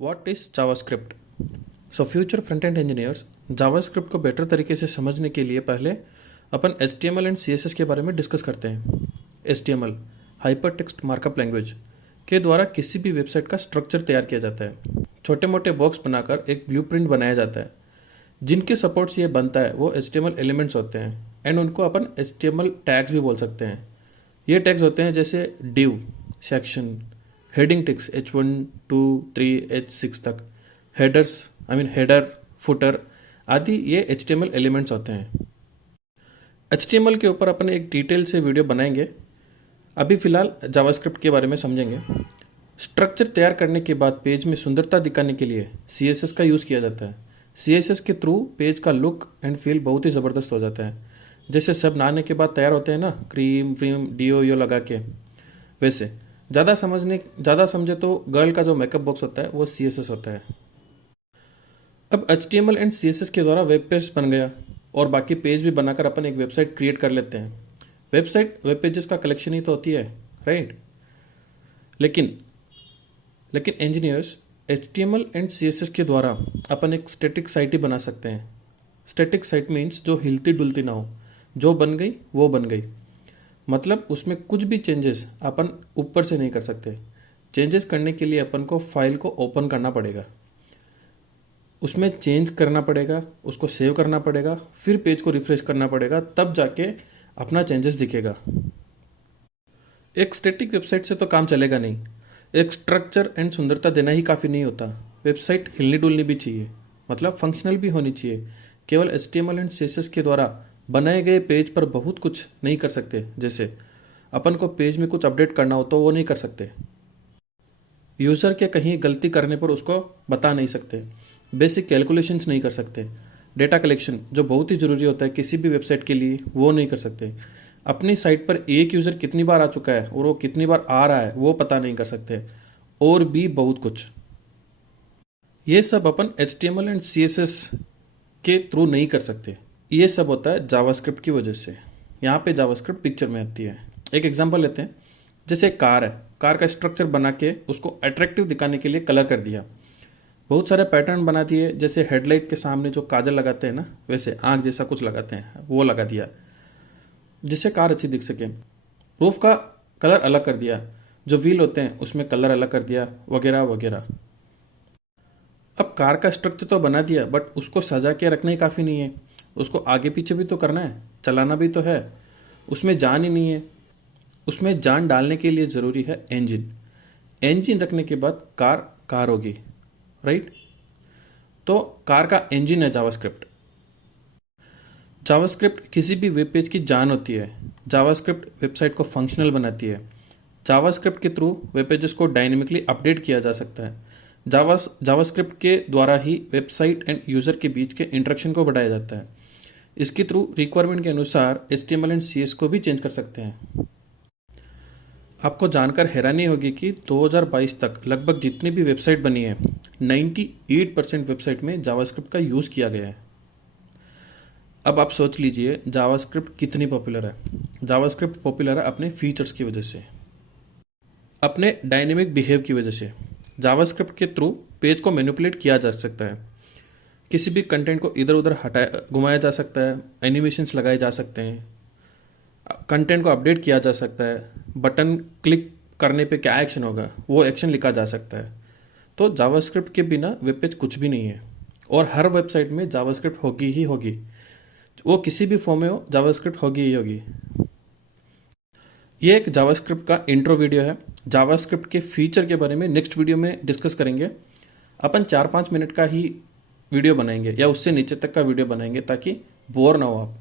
What is JavaScript? So future front end engineers JavaScript को better तरीके से समझने के लिए पहले अपन HTML एंड CSS के बारे में डिस्कस करते हैं। HTML hyper text markup language के द्वारा किसी भी वेबसाइट का स्ट्रक्चर तैयार किया जाता है। छोटे मोटे बॉक्स बनाकर एक ब्लूप्रिंट बनाया जाता है। जिनके सपोर्ट से ये बनता है वो HTML एलिमेंट्स होते हैं एंड उनको अपन HTML टैग्स भी बोल सकते हैं। ये टैग्स होते हैं जैसे div, section, heading text H1, 2, 3, H6 तक, हेडर, फुटर आदि ये HTML एलिमेंट्स होते हैं। HTML के ऊपर अपन एक डिटेल से वीडियो बनाएंगे। अभी फिलहाल जावास्क्रिप्ट के बारे में समझेंगे। स्ट्रक्चर तैयार करने के बाद पेज में सुंदरता दिखाने के लिए CSS का यूज़ किया जाता है। CSS के थ्रू पेज का लुक एंड फील बहुत ही ज़बरदस्त हो जाता है। जैसे सब नहाने के बाद तैयार होते हैं ना, क्रीम व्रीम डीओ लगा के, वैसे ज़्यादा समझे तो गर्ल का जो मेकअप बॉक्स होता है वो CSS होता है। अब HTML एंड CSS के द्वारा वेब पेज बन गया और बाकी पेज भी बनाकर अपन एक वेबसाइट क्रिएट कर लेते हैं। वेबसाइट वेब पेजेस का कलेक्शन ही तो होती है, राइट? लेकिन इंजीनियर्स HTML एंड CSS के द्वारा अपन एक स्टैटिक साइट ही बना सकते हैं। स्टैटिक साइट मीन्स जो हिलती डुलती ना हो, जो बन गई वो बन गई। मतलब उसमें कुछ भी चेंजेस अपन ऊपर से नहीं कर सकते। चेंजेस करने के लिए अपन को फाइल को ओपन करना पड़ेगा, उसमें चेंज करना पड़ेगा, उसको सेव करना पड़ेगा, फिर पेज को रिफ्रेश करना पड़ेगा, तब जाके अपना चेंजेस दिखेगा। एक स्टैटिक वेबसाइट से तो काम चलेगा नहीं। एक स्ट्रक्चर एंड सुंदरता देना ही काफ़ी नहीं होता। वेबसाइट हिलनी डुलनी भी चाहिए, मतलब फंक्शनल भी होनी चाहिए। केवल HTML एंड CSS के द्वारा बनाए गए पेज पर बहुत कुछ नहीं कर सकते। जैसे अपन को पेज में कुछ अपडेट करना हो तो वो नहीं कर सकते। यूज़र के कहीं गलती करने पर उसको बता नहीं सकते। बेसिक कैलकुलेशंस नहीं कर सकते। डेटा कलेक्शन जो बहुत ही ज़रूरी होता है किसी भी वेबसाइट के लिए, वो नहीं कर सकते। अपनी साइट पर एक यूज़र कितनी बार आ चुका है और वो कितनी बार आ रहा है वो पता नहीं कर सकते। और भी बहुत कुछ। ये सब अपन HTML एंड CSS के थ्रू नहीं कर सकते। ये सब होता है जावास्क्रिप्ट की वजह से। यहाँ पे जावास्क्रिप्ट पिक्चर में आती है। एक एग्जांपल लेते हैं। जैसे एक कार है, कार का स्ट्रक्चर बना के उसको अट्रैक्टिव दिखाने के लिए कलर कर दिया। बहुत सारे पैटर्न बना दिए, जैसे हेडलाइट के सामने जो काजल लगाते हैं ना, वैसे आँख जैसा कुछ लगाते हैं वो लगा दिया जिससे कार अच्छी दिख सके। रूफ का कलर अलग कर दिया, जो व्हील होते हैं उसमें कलर अलग कर दिया, वगैरह वगैरह। अब कार का स्ट्रक्चर तो बना दिया, बट उसको सजा के रखना ही काफ़ी नहीं है। उसको आगे पीछे भी तो करना है, चलाना भी तो है। उसमें जान ही नहीं है। उसमें जान डालने के लिए ज़रूरी है इंजन रखने के बाद कार होगी, राइट? तो कार का इंजन है जावास्क्रिप्ट। जावास्क्रिप्ट किसी भी वेब पेज की जान होती है। जावास्क्रिप्ट वेबसाइट को फंक्शनल बनाती है। जावास्क्रिप्ट के थ्रू वेब पेजेस को डायनेमिकली अपडेट किया जा सकता है। जावास्क्रिप्ट के द्वारा ही वेबसाइट एंड यूज़र के बीच के इंटरेक्शन को बढ़ाया जाता है। इसके थ्रू रिक्वायरमेंट के अनुसार HTML एंड CSS को भी चेंज कर सकते हैं। आपको जानकर हैरानी होगी कि 2022 तक लगभग जितनी भी वेबसाइट बनी है 98% वेबसाइट में जावास्क्रिप्ट का यूज़ किया गया है। अब आप सोच लीजिए जावास्क्रिप्ट कितनी पॉपुलर है। जावास्क्रिप्ट पॉपुलर है अपने फीचर्स की वजह से, अपने डायनेमिक बिहेव की वजह से। जावास्क्रिप्ट के थ्रू पेज को मैनिपुलेट किया जा सकता है। किसी भी कंटेंट को इधर उधर घुमाया जा सकता है, एनिमेशंस लगाए जा सकते हैं, कंटेंट को अपडेट किया जा सकता है। बटन क्लिक करने पे क्या एक्शन होगा वो एक्शन लिखा जा सकता है। तो जावास्क्रिप्ट के बिना वेब पेज कुछ भी नहीं है। और हर वेबसाइट में जावास्क्रिप्ट होगी ही होगी, वो किसी भी फॉर्म में हो, जावास्क्रिप्ट होगी ही होगी। ये एक जावास्क्रिप्ट का इंट्रो वीडियो है। जावास्क्रिप्ट के फीचर के बारे में नेक्स्ट वीडियो में डिस्कस करेंगे। अपन 4-5 मिनट का ही वीडियो बनाएंगे या उससे नीचे तक का वीडियो बनाएंगे ताकि बोर ना हो आप।